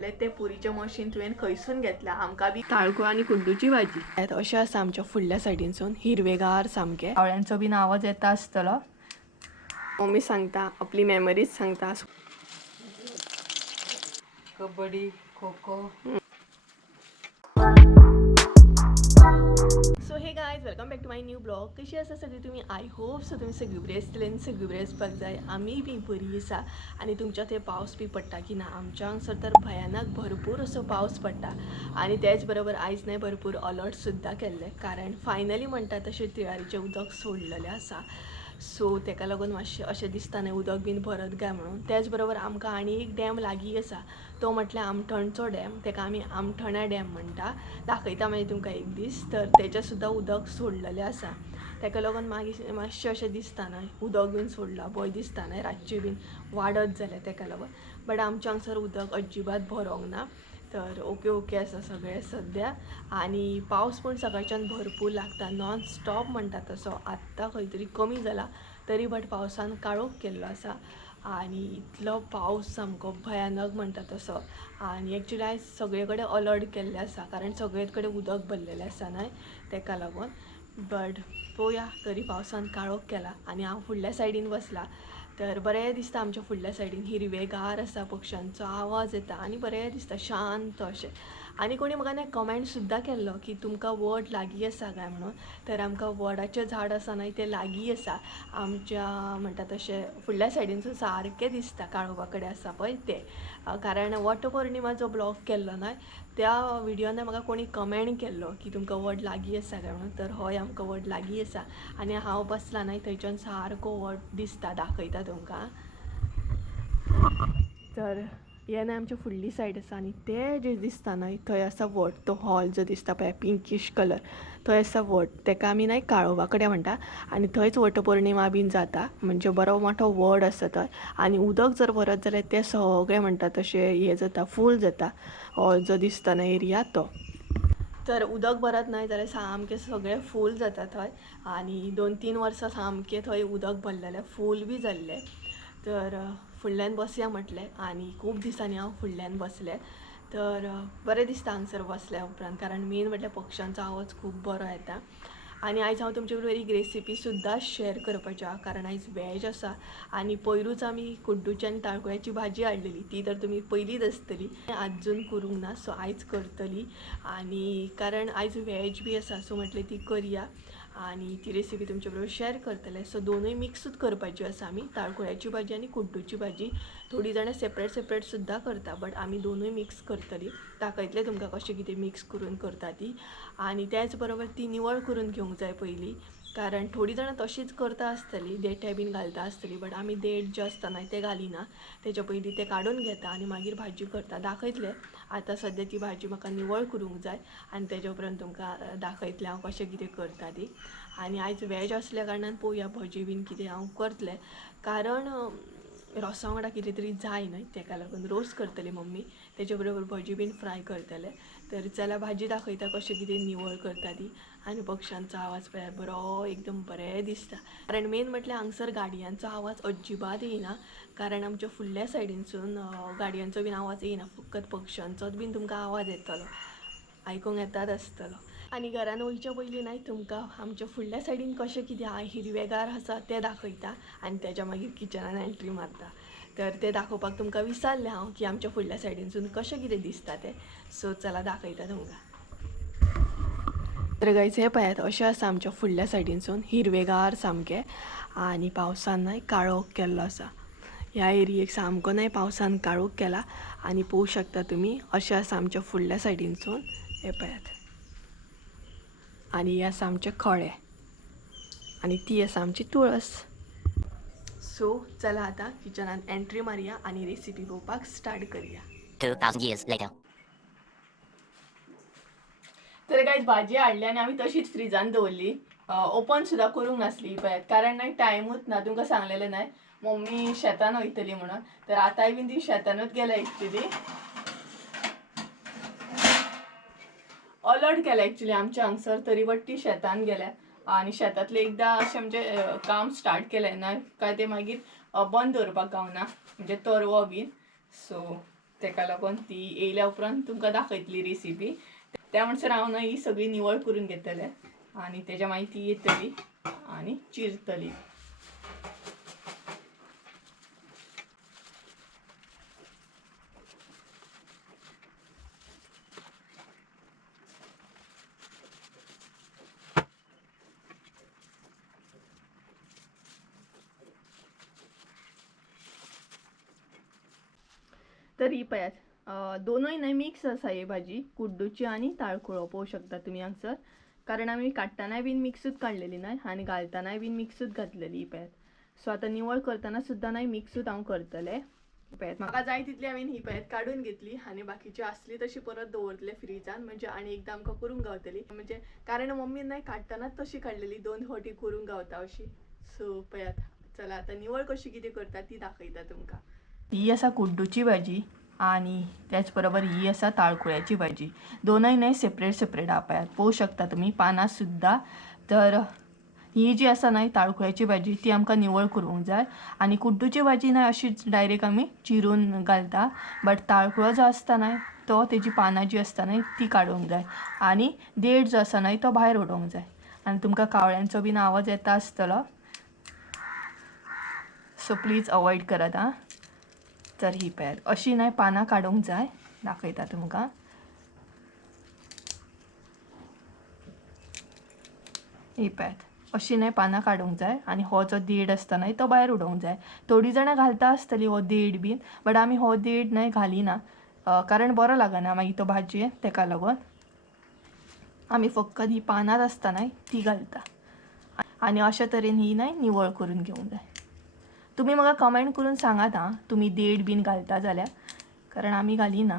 ते पुरीचे मशीन तुवें खंयसून घेतला आमकां बी ताळको आनी कुड्डूची भाजी अशें आसा आमच्या फुडल्या सायडीनसून हिरवेगार सामके आवळ्यांचो बीन आवाज येता आसतलो मम्मी सांगता आपली मेमरीज सांगता kabaddi kho kho so hey guys welcome back to my new blog कशी आसा सगळी तुम्ही आय होप सो तुम्ही सगळी बरी आसतली आनी सगळी बरी आसपाक जाय आमी बी बरी आसा आनी तुमच्या थंय पावस बी पडटा की ना आमच्या हांगसर तर भयानक भरपूर असो पावस पडटा आनी त्याच बरोबर आयज न्हय भरपूर अलर्ट सुद्दां केल्ले कारण फायनली म्हणटा तशें तिळारीचें उदक सोडलेलें आसा सो तेका लागून मातशें अशें दिसता न्हय उदक बीन भरत काय म्हणून त्याच बरोबर आमकां आनी एक डॅम लागीं आसा तो म्हटल्यार आमठणचो डॅम तेका आमी आमठणा डॅम म्हणटा दाखयता मागीर तुमकां एक दीस तर तेचें सुद्दां उदक सोडलेलें आसा तेका लागून मागीर मातशें अशें दिसता न्हय उदक बीन सोडलां भंय दिसता न्हय रातचें बीन वाडत जालें तेका लागून बट आमच्या हांगसर उदक अजिबात भरोंक ना तर ओके आसा सगळें सद्या आनी पावस पूण सकाळच्यान भरपूर लागता नॉन स्टॉप म्हणटा तसो आत्तां खंय तरी कमी जाला तरी बट पावसान काळोख केल्लो आसा आनी इतलो पावस सामको भयानक म्हणटा तसो आनी एक्चुली आयज सगळे कडेन अलर्ट केल्ले आसा कारण सगळे कडेन उदक भरलेलें आसा न्हय तेका लागून बट पळोवया तरी पावसान काळोख केला आनी हांव फुडल्या सायडीन बसला तर बरें दिसता आमच्या फुडल्या सायडीन हिरवेगार आसा पक्ष्यांचो आवाज येता आनी बरें दिसता शांत अशें आनी कोणी म्हाका न्हय कमेंट सुद्दां केल्लो की तुमकां वड लागीं आसा काय म्हणून तर आमकां वडाचें झाड आसा न्हय तें लागीं आसा आमच्या म्हणटा तशें फुडल्या सायडीनसून सारकें दिसता काळोबा कडेन आसा पळय तें कारण वटपौर्णिमाचो ब्लॉग केल्लो न्हय त्या व्हिडियोन म्हाका कोणी कमेंट केल्लो की तुमकां वड लागीं आसा काय म्हणून तर हय आमकां वड लागीं आसा आनी हांव बसला न्हय थंयच्यान सारको वड दिसता दाखयता तुमकां तर हे न्हय आमच्या फुडली सायड आसा आनी तें जें दिसता न्हय थंय आसा वड तो हॉल जो दिसता पळय पिंकीश कलर थंय आसा वड तेका आमी न्हय काळोबा कडेन म्हणटा आनी थंयच वटपौर्णिमा बीन जाता म्हणजे बरो मोठो वड आसा थंय आनी उदक जर भरत जाल्यार तें सगळें म्हणटा तशें हें जाता फूल जाता हॉल जो दिसता न्हय एरिया तो तर उदक भरत न्हय जाल्यार सामकें सगळें फूल जाता थंय आनी 2-3 वर्सां सामकें थंय उदक भरलेलें फूल बी जाल्लें तर फुडल्यान बसया म्हटलें आनी खूब दिसांनी हांव फुडल्यान बसलें तर बरें दिसता हांगसर बसल्या उपरांत कारण मेन म्हटल्यार पक्ष्यांचो आवाज खूब बरो येता आनी आयज हांव तुमचे बरोबर एक रेसिपी सुद्दां शेअर करपाची आहा कारण आयज वॅज आसा आनी पयरूच आमी कुड्डूची आनी ताळखुळ्याची भाजी हाडलेली ती तर तुमी पयलींच आसतली आजून करूंक ना सो आयज करतली आनी कारण आयज वॅज बी आसा सो म्हटलें ती करया आनी ती रेसिपी तुमचे बरोबर शेअर करतले सो दोनूय मिक्सूच करपाची आसा आमी ताळखुळ्याची भाजी आनी कुड्डूची भाजी थोडी जाणां सेपरेट सुद्दां करता बट आमी दोनूय मिक्स करतली दाखयतले तुमकां कशें कितें मिक्स करून करता ती आनी त्याच बरोबर ती निवळ करून घेवंक जाय पयलीं कारण थोडी जाणां तशीच करता आसतली देठे बीन घालता आसतली बट आमी देठ जे आसता न्हय ते घालिना तेच्या पयलीं ते काडून घेता आनी मागीर भाजी करता दाखयतले आतां सद्या ती भाजी म्हाका निवळ करूंक जाय आनी तेच्या उपरांत तुमकां दाखयतलें हांव कशें कितें करता ती आनी आयज वॅज आसल्या कारणान पळोवया भजी बीन कितें हांव करतलें कारण रोसा वांगडा कितें तरी जाय न्हय तेका लागून रोस करतली मम्मी तेच्या बरोबर भजी बीन फ्राय करतले तर चला भाजी दाखयता कशें कितें निवळ करता ती आनी पक्ष्यांचो आवाज पळयार बरो एकदम बरें दिसता कारण मेन म्हटल्यार हांगसर गाडयांचो आवाज अजिबात येना कारण आमच्या फुडल्या सायडीनसून गाडयांचो बीन आवाज येना फकत पक्ष्यांचोच बीन तुमकां आवाज येतलो आयकूंक येतात आसतलो आनी घरान वयच्या पयलीं न्हय तुमकां आमच्या फुडल्या सायडीन कशें कितें हिरवेगार आसा तें दाखयता आनी तेच्या मागीर किचनान एंट्री मारता तर तें दाखोवपाक तुमकां विसरलें हांव की आमच्या फुडल्या सायडीनसून कशें कितें दिसता तें सो चला दाखयता तुमकां तर गायज हे पळयात अशें आसा आमच्या फुडल्या सायडीनसून हिरवेगार सामकें आनी पावसान न्हय काळोख केल्लो आसा ह्या एरियेक सामको न्हय पावसान काळोख केला आनी पळोवंक शकता तुमी अशें आसा आमच्या फुडल्या सायडीनसून हे पळयात आनी हे आसा आमचे खळे आनी ती आसा आमची तुळस सो चला आतां किचनान एंट्री मारया आनी रेसिपी पळोवपाक स्टार्ट करूया 2,000 years later. तर गायज भाजी हाडली आनी आमी तशीच फ्रिजान दवरली ओपन सुद्दां करूंक नासली पळयात कारण न्हय टायमूच ना तुमकां सांगलेलें न्हय मम्मी शेतान वयतली म्हणून तर आतांय बीन ती शेतानूच गेल्या एक्चुली अलर्ट केला एक्चुली आमच्या हांगसर तरी बट ती शेतान गेल्या आनी शेतांतलें एकदां अशें म्हणजे काम स्टार्ट केलें ना काय ते मागीर बंद दवरपाक गावना म्हणजे तरवो बीन सो तेका लागून ती येयल्या उपरांत तुमकां दाखयतली रेसिपी. त्या म्हणसर हांव न्हय ही सगळी निवळ करून घेतले आणि तेच्या मागीर ती येतली आणि चिरतली. तर ही पळयात दोनूय नाही मिक्स आसा ही भाजी, कुड्डूची आणि ताळखुळो पळोवंक शकता तुमी हांगसर. कारण आमी काडटनाय बीन मिक्सूच काडलेली नाही आणि घालतनाय बीन मिक्सूच घातलेली ही पळयात. सो आतां निवळ करतना सुद्दां नाही मिक्सूच हांव करतलें. पळयात म्हाका जाय तितली हांवें ही पळयात काडून घेतली आणि बाकीची असली तशी परत दवरतले फ्रीजान, म्हणजे आणि एकदां आमकां करूंक गावतली. म्हणजे कारण मम्मीन नाही काडटनाच तशी काडलेली, 2 फावटी करूंक गावता अशी. सो पळयात चला आता निवळ कशी कितें करता ती दाखयता तुमकां. ही आसा कुड्डूची भाजी आणि त्याच बरोबर ही आसा ताळखुळ्याची भाजी. दोनय नाही सेपरेट सेपरेट हा पळयात पळोवंक शकता तुमी पानां सुद्दां. तर ही जी आसा नाही ताळखुळ्याची भाजी ती आमकां निवळ करूंक जाय आणि कुड्डूची भाजी नाही अशीच डायरेक्ट आमी चिरून घालता. बट ताळखुळो जो आसता नाही तो तेजी पानां जी आसता नाही ती काडूंक जाय आणि देठ जो आसा नाही तो भायर उडोवंक जाय. आणि तुमकां कावळ्यांचो बीन आवाज येता आसतलो, सो प्लीज अवॉइड करात हां. तर ही पळयात अशी नाही पानां काडूंक जाय, दाखयता तुमकां. ही पळयात अशी नाही पानां काडूंक जाय आणि हो जो देड आसता नाही तो भायर उडोवंक जाय. थोडी जाणां घालता आसतली हो देड बीन, बट आमी हो देड नाही घालिना कारण बरो लागना मागीर तो भाजयेक, तेका लागून आमी फक्त ही पानां आसता नाही ती घालता. आणि अशा तरेन ही नाही निवळ करून घेवंक जाय. तुम्ही म्हाका कमेंट करून सांगात हां तुम्ही देड बीन घालता जाल्यार, कारण आमी घालिना.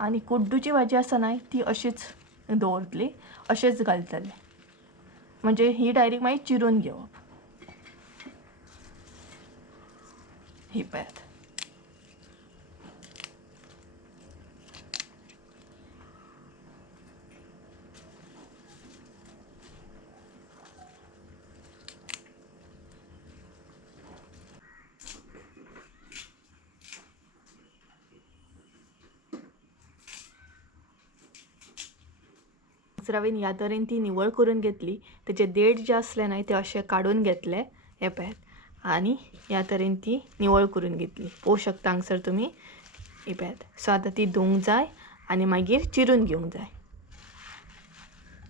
आणि कुड्डूची भाजी आसा नाही ती अशीच दवरतली, अशेंच घालतले, म्हणजे ही डायरेक्ट मागीर चिरून घेवप. ही पळयात हांवें ह्या तरेन ती निवळ करून घेतली. तेचे देठ जे असले नाही ते असे काढून घेतले हे पळयात आणि ह्या तरेन ती निवळ करून घेतली. पळोवंक शकता हांगसर तुमी ही पळयात. सो आतां ती धुवंक जाय आणि मागीर चिरून घेवंक जाय.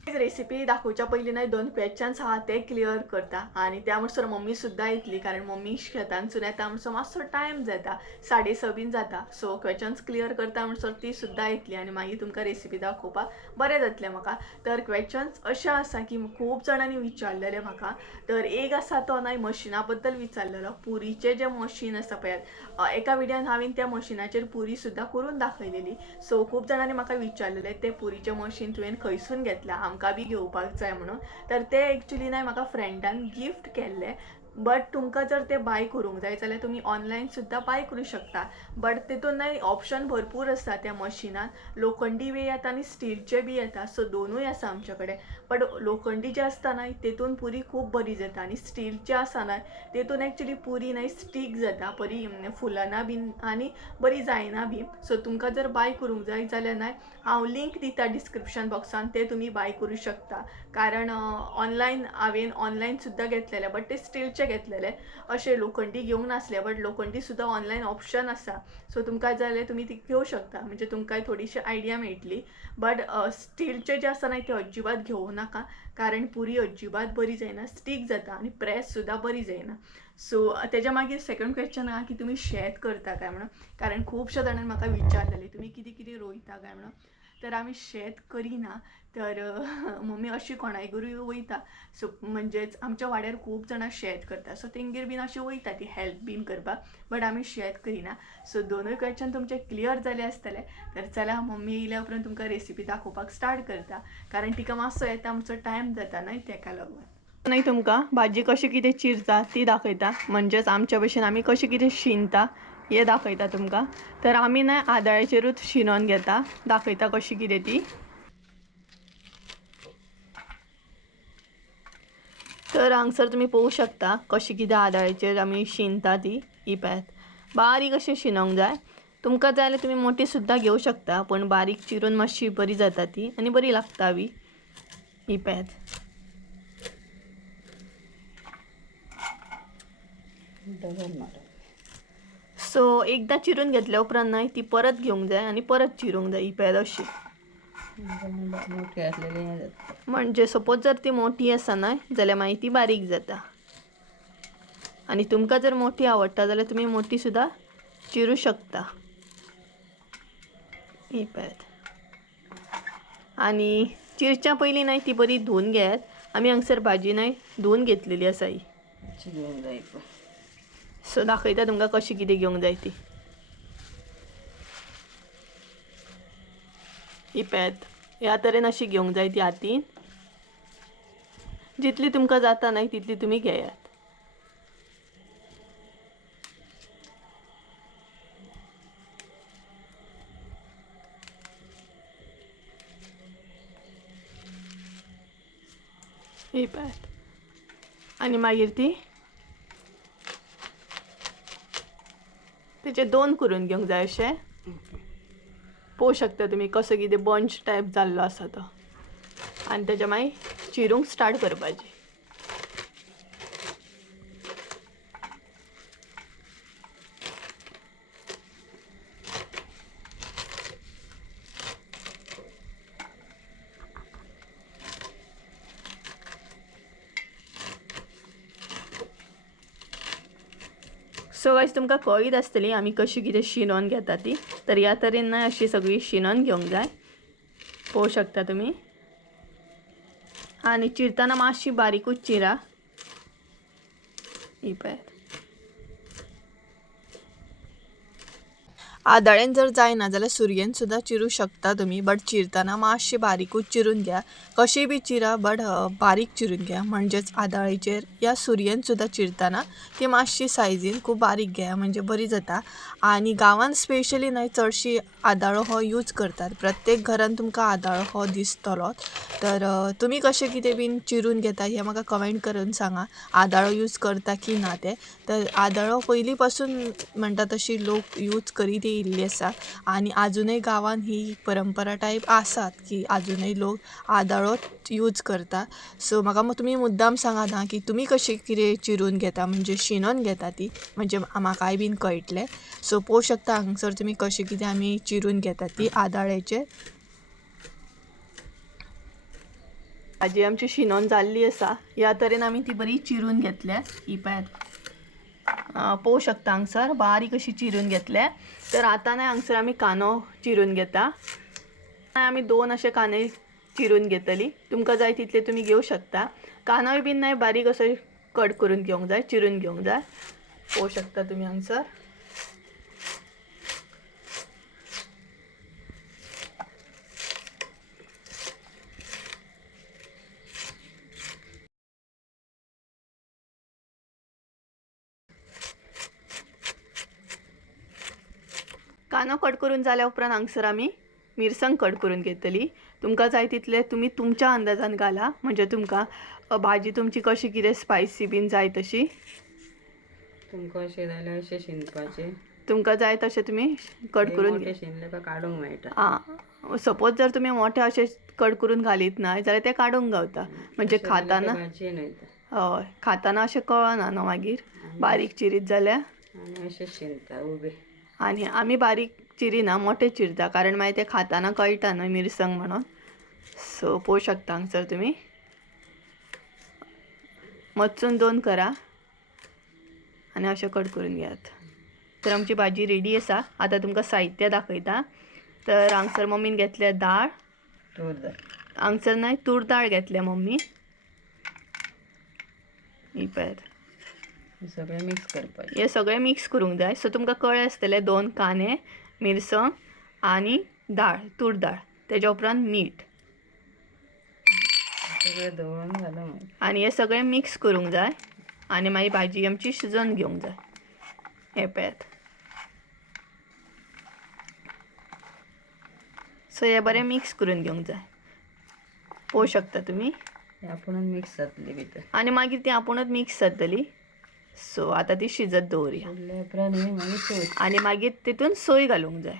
रेसिपी दाखोवच्या पयलीं नाही 2 क्वेश्चन्स आहा ते क्लियर करता आणि त्या म्हणसर मम्मी सुद्दां येतली, कारण मम्मी शेतांतसून येता म्हणसर मातसो टायम जाता, 6:30 बीन जाता. सो क्वेश्चन्स क्लियर करता म्हणसर ती सुद्दां येतली आणि मागीर तुमकां रेसिपी दाखोवपाक बरें जातलें म्हाका. तर क्वेश्चन्स अशे आसा की खूब जाणांनी विचारलेले म्हाका. तर एक आसा तो नाही मशिना बद्दल विचारलेलो, पुरीचे जे मशीन आसा पळयात, एका विडियोन हांवें त्या मशिनाचेर पुरी सुद्दां करून दाखयलेली. सो खूब जाणांनी म्हाका विचारलेले ते पुरीचे मशीन तुवें खंयसून घेतला, आमकां बी घेवपाक जाय म्हणून. तर ते एक्चुअली नाही म्हाका फ्रेंडान गिफ्ट केल्ले. बट तुमकां जर ते बाय करूंक जाय जाल्यार तुमी ऑनलायन सुद्दां बाय करूं शकता. बट तितून नाही ऑप्शन भरपूर आसता त्या मशिनान, लोखंडी बी येता आणि स्टीलचे बी येता. सो दोनूय आसा आमचे कडेन. बट लोखंडी जे आसता नाही तेतून पुरी खूब बरी जाता आणि स्टीलचे आसा नाही तेतून एक्चुअली पुरी नाही स्टीक जाता, बरी फुलना बीन आणि बरी जायना बी. सो तुमकां जर बाय करूंक जाय जाल्यार नाही हांव लिंक दिता डिस्क्रिप्शन बॉक्सान, ते तुमी बाय करूं शकता. कारण ऑनलायन हांवें ऑनलायन सुद्दां घेतलेले बट ते स्टीलचे घेतलेले, अशे लोखंडी घेवंक नासले. बट लोखंडी सुद्दां ऑनलायन ऑप्शन आसा. सो तुमकां जाल्यार तुमी ती घेवंक शकता, म्हणजे तुमकां थोडीशी आयडिया मेळटली. बट स्टीलचे जे आसा नाही ते अजिबात घेवं नाका, कारण पुरी अजिबात बरी जायना, स्टीक जाता आणि प्रेस सुद्दां बरी जायना. सो तेच्या मागीर सेकंड क्वेश्चन आहा की तुमी शेत करता काय म्हणून, कारण खुबशे जाणांनी म्हाका विचारलेले तुमी कितें कितें रोयता काय म्हणून. तर आमी शेत करिना. तर मम्मी अशी कोणायगेरूय वयता. सो म्हणजेच आमच्या वाड्यार खूब जाणां शेत करता, सो तेंगेर बीन अशी वयता ती हेल्प बीन करपाक. बट आमी शेत करिना. सो दोनूय क्वेश्चन तुमचे क्लियर जाले आसतले. तर चला मम्मी येयल्या उपरांत तुमकां रेसिपी दाखोवपाक स्टार्ट करता, कारण तिका मातसो येता आमचो टायम जाता न्हय तेका लागून. नाही तुमकां भाजी कशी कितें चिरता ती दाखयता, म्हणजेच आमच्या भशेन आमी कशी कितें शिनता हे दाखयता तुमकां. तर आमी ना आदळ्याचेरूच शिनोवन घेता, दाखयता कशी कितें ती. तर हांगसर तुमी पळोवंक शकता कशी कितें आदळ्याचेर आमी शिनता ती. ही पळयात बारीक अशी शिनोवंक जाय तुमका जाय तुम्ही मोठी सुद्धा घेऊ शकता, पण बारीक चिरून मातशी बरी जाता ती आणि बरी लागता हवी ही पॅच. सो एकदा चिरून घेतल्या उपरांत नाही ती परत घेऊंक जाय आणि परत चिरूंक जाय ही पॅच अशी. मोठी असलेली म्हणजे सपोज जर ती मोठी आसा नाही जाल्यार मागीर ती बारीक जाता. आणि तुमका जर मोठी आवडटा जाल्यार तुम्ही मोठी सुद्धा चिरू शकता ही पॅच. आणि चिरच्या पयलीं नाही ती बरी धुवून घेयात. आमी हांगसर भाजी नाही धुवून घेतलेली आसा ही. घेऊन जाय सो दाखयता तुमकां कशी कितें घेवंक जाय ती. ही पॅच ह्या तरेन अशी घेवंक जाय ती हातीन. जितली तुमकां जाता नाही तितली तुमी घेयात. ही पॅच आणि मागीर ती तेचे दोन करून घेवंक जाय अशें. पळोवंक शकता तुमी कसो कितें बंच टायप जाल्लो आसा तो. आनी तेच्या मागीर चिरूंक स्टार्ट करपाची. सो गायज तुमकां कळीत आसतली आमी कशी कितें शिनोवन घेता ती. तर ह्या तरेन ना अशी सगळी शिनोवन घेवंक जाय. पळोवंक शकता तुमी. आनी चिरतना मातशी बारीकूच चिरा ही पॅच. आदळेन जर जायना जाल्यार सुरयेन सुद्धा चिरूं शकता तुमी, बट चिरतना मातशी बारीकूच चिरून घ्या. कशी बी चिरा बट बारीक चिरून घ्या. म्हणजेच आदळेचेर या सुरयेन सुद्धा चिरतना ती मातशी सायजीन खूब बारीक घ्या म्हणजे बरी जाता. आणि गांवांत स्पेशली न्हय चडशी आदाळो हो यूज करतात. प्रत्येक घरान तुमकां आदाळो हो दिसतलो. तर तुमी कशें कितें बीन चिरून घेता हें म्हाका कमेंट करून सांगा. आदाळो यूज करता की ना ते. तर आदाळो पयलीं पासून म्हणटा तशी लोक यूज करीत येयल्ली आसा. आनी आजुनूय गांवांत ही परंपरा टायप आसात की आजुनूय लोक आदाळो यूज करता. सो म्हाका तुमी मुद्दाम सांगात हां की तुमी कशी कितें चिरून घेता म्हणजे शिनोवन घेता ती, म्हणजे म्हाकाय बीन कळटलें. सो पळोवंक शकता हांगसर तुमी कशी कितें आमी चिरून घेता ती आदाळ्याचेर. भाजी आमची शिनोवन जाल्ली आसा. ह्या तरेन आमी ती बरी चिरून घेतल्या ही पॅच. पळोवंक शकता हांगसर बारीक अशी चिरून घेतल्या. तर आतां नाही हांगसर आमी कांदो चिरून घेता. आमी 2 अशे कांदे चिरून घेतली. तुमकां जाय तितले तुमी घेवं शकता. कांदोय बीन नाही बारीक असो कट करून घेवंक जाय, चिरून घेवंक जाय. पळोवंक शकता तुमी हांगसर. कांदो कट करून जाल्या उपरांत हांगसर आमी मिरसांग कट करून घेतली. तुमकां जाय तितले तुमी तुमच्या अंदाजान घाला. म्हणजे तुमकां भाजी तुमची कशी कितें स्पायसी बीन जाय तशी. तुमकां अशें जाल्यार अशें शिनपाचें. तुमकां जाय तशें तुमी कट करून मोठे शिनले का काडूंक मेळटा. सपोज जर तुमी मोठे अशें कट करून घालीत नाय जाल्यार ते काडूंक गावता. म्हणजे खाताना भाजी न्हय हय खाताना अशें कळना न्हू मागीर बारीक चिरीत जाल्यार. आनी अशें शिनता उबे. आनी आमी बारीक चिरिना मोठे चिरता कारण मागीर ते खाताना कळटा न्हय मिरसांग म्हणून. सो पळोवंक शकता हांगसर तुमी. मचून 2 करा आनी अशें कट करून घेयात. तर आमची भाजी रेडी आसा. आतां तुमकां साहित्य दाखयता. तर हांगसर मम्मीन घेतल्या दाळ. तूर दाळ. हांगसर नाही तूर दाळ घेतल्या मम्मी ही पॅच. सगळें मिक्स करपाचें. हे सगळें मिक्स करूंक जाय. सो तुमकां कळ्ळें आसतलें 2 कांदे, मिरसांग आनी दाळ तूर दाळ. तेज्या उपरांत मीठ सगळें दळून घालूंक मागीर. आनी हे सगळें मिक्स करूंक जाय. आनी मागीर भाजी आमची शिजोवन घेवंक जाय. हे पॅच. सो हे बरें मिक्स करून घेवंक जाय. पळोवंक शकता तुमी. आपुणूच मिक्स जातली भितर. आनी मागीर ती आपुणूच मिक्स जातली. सो आता ती शिजत दवरया शिजल्या उपरांत हे मागीर सोय. आणि मागीर तितून सोय घालूंक जाय.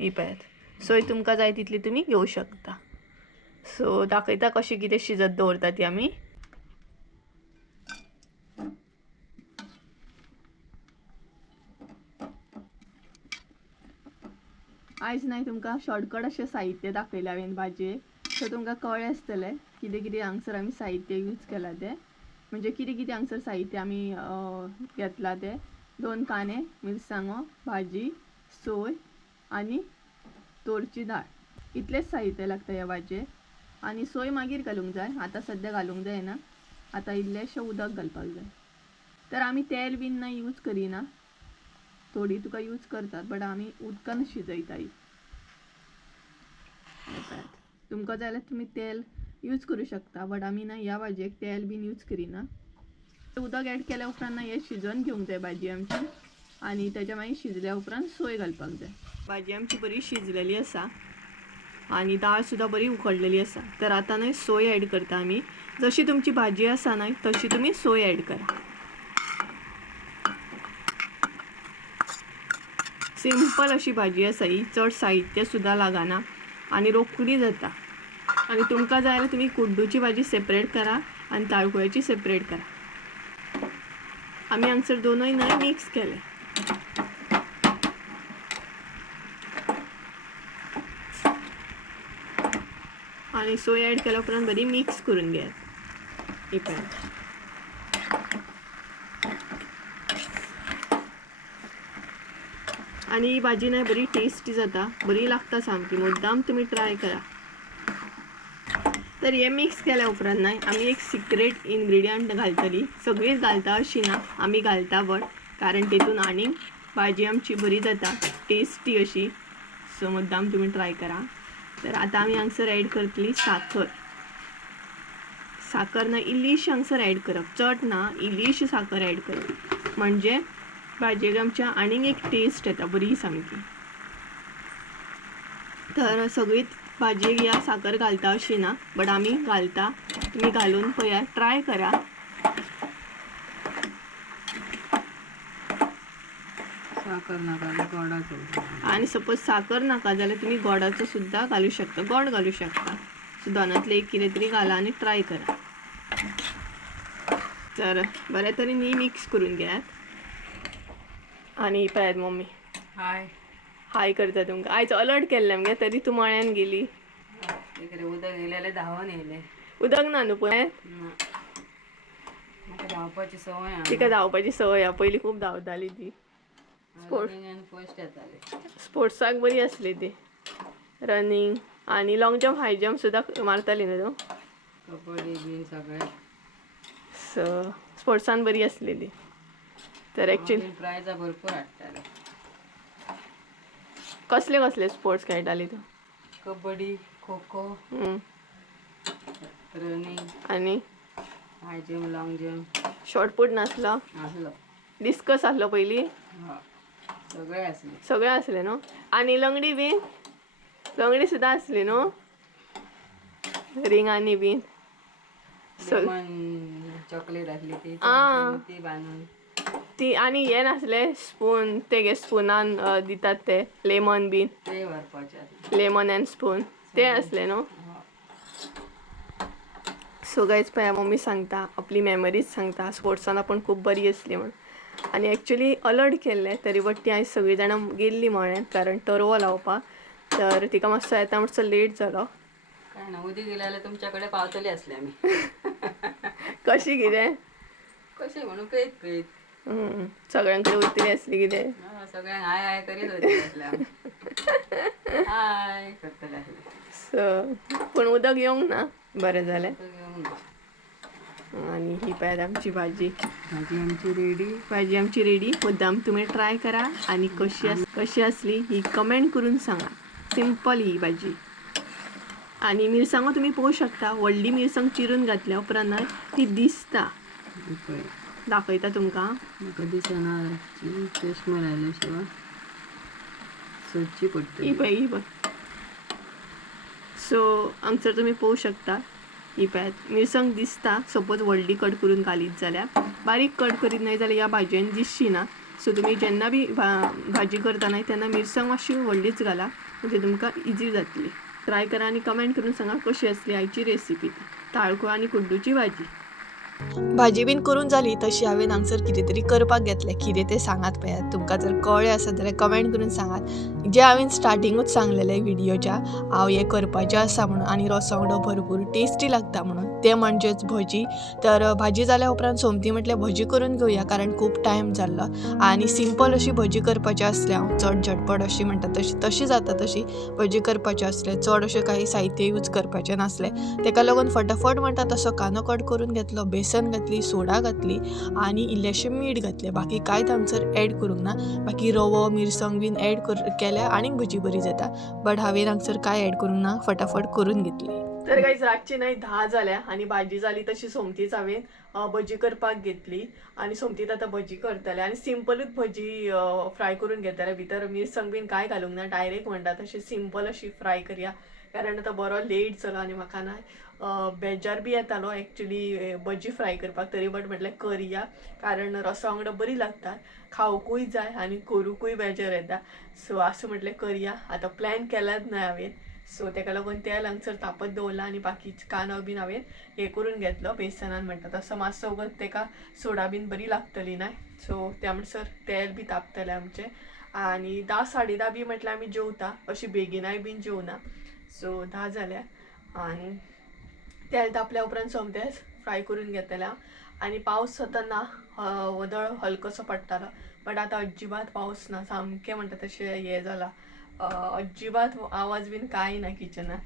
ही पळयात सोय तुमकां जाय तितली तुमी घेवं शकता. सो दाखयता कशी कितें शिजत दवरता ती आमी. आयज नाही तुमकां शॉर्टकट अशें साहित्य दाखयलें हांवें भाजयेक. सो तुमकां कळ्ळें आसतलें कितें कितें हांगसर आमी साहित्य यूज केलां तें. म्हणजे कितें कितें हांगसर साहित्य आमी घेतलां तें. 2 कांदे, मिरसांगो, भाजी, सोय आनी तोरची दाळ. इतलेंच साहित्य लागता ह्या भाजयेक. आनी सोय मागीर घालूंक जाय, आतां सद्या घालूंक जायना. आतां इल्लेंशें उदक घालपाक जाय. तर आमी तेल बीन ना यूज करिना. थोडी तुका यूज करतात बट आमी उदकान शिजयता ही. तुमकां जाय जाल्यार तुमी तेल यूज करूं शकता बट आमी ना ह्या भाजयेक तेल बीन यूज करिना. उदक ऍड केल्या उपरांत ना हे शिजोवन घेवंक जाय भाजी आमची. आनी तेच्या मागीर शिजल्या उपरांत सोय घालपाक जाय. भाजी आमची बरी शिजलेली आसा आनी दाळ सुद्दां बरी उकडलेली आसा. तर आतां न्हय सोय ऍड करता आमी. जशी तुमची भाजी आसा न्हय तशी तुमी सोय ऍड करा. सिंपल अशी भाजी आसा ही. चड साहित्य सुद्दां लागना आनी रोखडी जाता. आनी तुमकां जाय जाल्यार तुमी कुड्डूची भाजी सेपरेट करा आनी ताळखुळ्याची सेपरेट करा. आमी हांगसर दोनूय न्हय मिक्स केले. आनी सोय ऍड केल्या उपरांत बरी मिक्स करून घेयात. ही पळयात. आनी ही भाजी न्हय बरी टेस्टी जाता, बरी लागता सामकी. मुद्दाम तुमी ट्राय करा. तर हे मिक्स केल्या उपरांत न्हय आमी एक सिक्रेट इन्ग्रेडियंट घालतली. सगळीच घालता अशी ना, आमी घालता बट कारण तेतून आनीक भाजी आमची बरी जाता टेस्टी अशी. सो मुद्दाम तुमी ट्राय करा. तर आतां आमी हांगसर ऍड करतली साखर. साखर ना इल्लीशी हांगसर ऍड करप, चड ना, इल्लीशी साखर ऍड करप. म्हणजे भाजयेक आमच्या आनीक एक टेस्ट येता बरी सामकी. तर सगळीच भाजयेक ह्या साखर घालता अशी ना बट आमी घालता. तुमी घालून पळया, ट्राय करा. साखर नाका गोडाचो. आणि सपोज साखर नाका जाल्यार तुमी गोडाचो सुद्दां घालू शकता, गोड घालू शकता. सो दोनांतले एक कितें तरी घाला आनी ट्राय करा. तर बऱ्या तरेन ही मिक्स करून घेयात. आनी पळयात मम्मी हाय हाय करता तुमकां. आयज अलर्ट केल्लें मगे तरी तूं मळ्यान गेली. इकडे उदक येयलें जाल्यार धांवन येयलें. उदक ना न्हू पळय. म्हाका धांवपाची संवय आहा. तिका धांवपाची संवय आहा. पयलीं खूब धांवताली ती. फर्स्ट येतालें. स्पोर्ट्साक बरी आसली ती. रनिंग आनी लाँग जंप, हाय जंप सुद्दां मारताली न्हू तूं. कबड्डी बीन सगळें. सो स्पोर्ट्सान बरी आसली ती. तर एक्चुअली प्रायजां भरपूर हाडटाले. कसले कसले स्पोर्ट्स खेळटाली तूं. कबड्डी, खो खो, रनिंग आनी हाय जंप, लॉंग जंप. शॉर्टपूट नासलो. आसलो. डिस्कस आसलो पयलीं. सगळें आसलें. सगळें आसलें न्हू. आनी लंगडी बीन. लंगडी सुद्दां आसली न्हू. रिंगांनी बीन. चॉकलेट आसली ती ती बांदून. ती आनी हें नासलें स्पून, तेगे स्पुनान दितात ते लेमन बीन. ते व्हरपाचे. लेमन एंड स्पून ते आसले न्हू. सो गायज पळया मम्मी सांगता आपली मेमरीज सांगता स्पोर्ट्सान आपूण खूब बरी आसली म्हण. आनी एक्चुअली अलर्ट केल्लें तरी बट ती आयज सगळीं जाणां गेल्लीं म्हळ्यान कारण टर्वो लावपाक. तर तिका मातसो येता मातसो लेट जालो. काय ना उदीक गेले जाल्यार तुमच्या कडेन पावतली आसली आमी. कशी कितें कशें म्हणून पळयत पळयत सगळ्यां कडेन वयतली आसली कितें. सगळ्यांक हाय हाय करीत वयतली आसले आमी. हाय करतले आसले. सो पूण उदक येवंक ना, बरें जालें. घेवंक ना. आनी ही पळयात आमची भाजी. भाजी आमची रेडी. भाजी आमची रेडी. मुद्दाम तुमी ट्राय करा आनी कशी आसली ही कमेंट करून सांगा. सिंपल ही भाजी. आनी मिरसांगो तुमी पळोवंक शकता. व्हडली मिरसांग चिरून घातल्या उपरांत ती दिसता. दाखयता तुमकां. म्हाका दिसना चश्मा लायल्या शिवाय सोदची पडटली. ही पळय ही पळय. सो हांगसर तुमी पळोवंक शकता ही पळयात मिरसांग दिसता सपोज व्हडली कट करून घालीत जाल्यार बारीक कट करीत नाही जाल्यार ह्या भाजयेन दिसची ना. सो तुमी जेन्ना बी भाजी करतना तेन्ना मिरसांग मातशी व्हडलीच घाला म्हणजे तुमकां इजी जातली. ट्राय करा आणि कमेंट करून सांगा कशी असली आयची रेसिपी ताळखो आणि कुड्डूची भाजी. भाजी बीन करून जाली तशी हांवें हांगसर कितें तरी करपाक घेतलें. कितें तें सांगात पळयात. तुमकां जर कळ्ळें आसत जाल्यार कमेंट करून सांगात. जे हांवें स्टार्टिंगूच सांगलेलें व्हिडियोच्या हांव हें करपाचें आसा म्हणून आनी रसवडो भरपूर टेस्टी लागता म्हणून तें म्हणजेच भजी. तर भाजी जाल्या उपरांत सोमती म्हटल्यार भजी करून घेवया कारण खूब टायम जाल्लो आनी सिंपल अशी भजी करपाची आसली हांव चड झटपट अशी म्हणटा तशी जाता तशी भजी करपाची आसले. चड अशें काही साहित्य यूज करपाचें नासलें. तेका लागून फटाफट म्हणटा तसो कांदो कट करून घेतलो, बेसन घातली, सोडा घातली आनी इल्लेशें मीठ घातलें. बाकी कांयच हांगसर एड करूंक ना. बाकी रवो मिरसांग बीन एड केल्यार आनीक भजी बरी जाता. बट हांवें हांगसर कांय एड करूंक ना, फटाफट करून घेतली. तर गायज रातची नाही 10 जाल्या आनी भाजी जाली तशी सोमतीच हांवें भजी करपाक घेतली आनी सोमतीत आतां भजी करतले आनी सिंपलूच भजी फ्राय करून घेतले. भितर मिरसांग बीन कांय घालूंक ना, डायरेक्ट म्हणटा तशी सिंपल अशी फ्राय करया कारण आतां बरो लेट जालो आनी म्हाका ना बेजार बी येतालो एक्चुली भजी फ्राय करपाक. तरी बट म्हटल्यार करया कारण रसा वांगडा बरी लागता, खावकूय जाय आनी करूंकूय बेजार येता. सो असं म्हटलें करया. आतां प्लॅन केलाच ना हांवें. सो तेका लागून तेल हांगसर तापत दवरला आनी बाकीच कांदो बीन हांवें हें करून घेतलो बेसनान म्हणटा तसो मातसो उगत तेका सोडा बीन बरी लागतली ना. सो त्या म्हणसर तेल बी तापतलें आमचें आनी 10 10:30 बी म्हटल्यार आमी जेवता, अशी बेगिनाय बीन जेवना. सो 10 जाल्या आनी तेल तापल्या उपरांत सोमतेच फ्राय करून घेतलें आनी पावस आतां ना, वदळ हलकोसो पडटालो बट आतां अजिबात पावस ना, सामकें म्हणटा तशें हें जाला. अजिबात आवाज बीन कांय ना किचनात.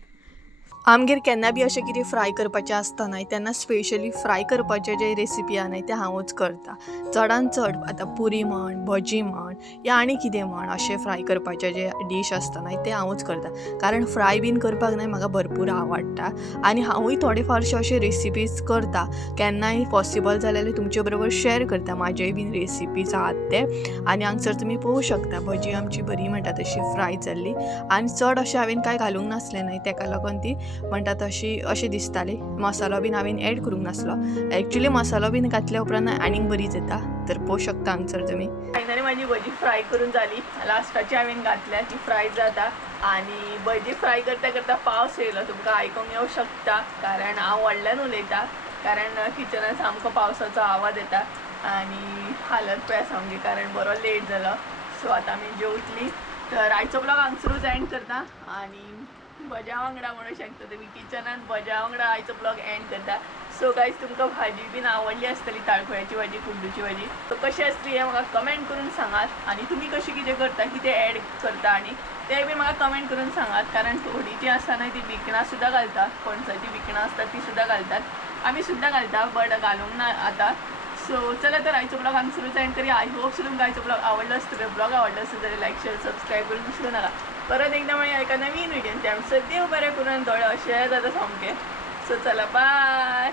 आमगेर केन्ना बी अशें कितें फ्राय करपाचें आसता न्हय तेन्ना स्पेशली फ्राय करपाचे जे रेसिपी आहा न्हय ते हांवूच करता. चडान चड आतां पुरी म्हण, भजी म्हण या आनी कितें म्हण अशें फ्राय करपाचे जे डीश आसता न्हय ते हांवूच करता कारण फ्राय बीन करपाक न्हय म्हाका भरपूर आवडटा आनी हांवूय थोडे फारशे अशे रेसिपीज करता. केन्नाय पॉसिबल जाल्यार तुमचे बरोबर शेअर करता म्हाजेय बीन रेसिपीज आहात ते आनी हांगसर तुमी पळोवंक शकता भजी आमची बरी म्हणटा तशी फ्राय जाल्ली आनी चड अशें हांवें कांय घालूंक नासलें न्हय तेका लागून ती म्हणटा तशी अशी दिसताली. मसालो बीन हांवें एड करूंक नासलो. एक्चुली मसालो बीन घातल्या उपरांत आनीक बरी जाता. तर पळोवंक शकता हांगसर तुमी. फायनली म्हाजी भजी फ्राय करून जाली. लास्टाची हांवें घातल्या ती फ्राय जाता आनी भजी फ्राय करता करता पावस येयलो. तुमकां आयकूंक येवं शकता कारण हांव व्हडल्यान उलयता कारण किचनान सामको पावसाचो आवाज येता आनी हालत पळय सामकी कारण बरो लेट जालो. सो आतां आमी जेवतली. तर आयचो ब्लॉग हांगसरूच एंड करता आनी भज्या वांगडा म्हणू शकता तुमी किचनान भज्या वांगडा आयचो ब्लॉग एंड करता. सो गायज तुमकां भाजी बीन आवडली आसतली ताळखळ्याची भाजी, कुड्डूची भाजी. सो कशी आसली हें म्हाका कमेंट करून सांगात आनी तुमी कशी कितें करता, कितें एड करता आनी तें बी म्हाका कमेंट करून सांगात कारण थोडी जी आसता न्हय ती भिकणां सुद्दां घालता, पणसाची भिकणां आसतात ती सुद्दां घालतात, आमी सुद्दां घालता बट घालूंक ना आतां. सो चला तर आयचो ब्लॉग हांगसरूच एंड करूया. आय होप तुमकां आयचो ब्लॉग आवडलो आसतलो. ब्लॉग आवडलो आसत जाल्यार लायक शेअर सबस्क्राईब करून विसरू नाका. परत एकदा मेळया एका नवीन व्हिडियोन. त्या देव बरें करून दोळे अशें जाता सामकें. सो चला बाय.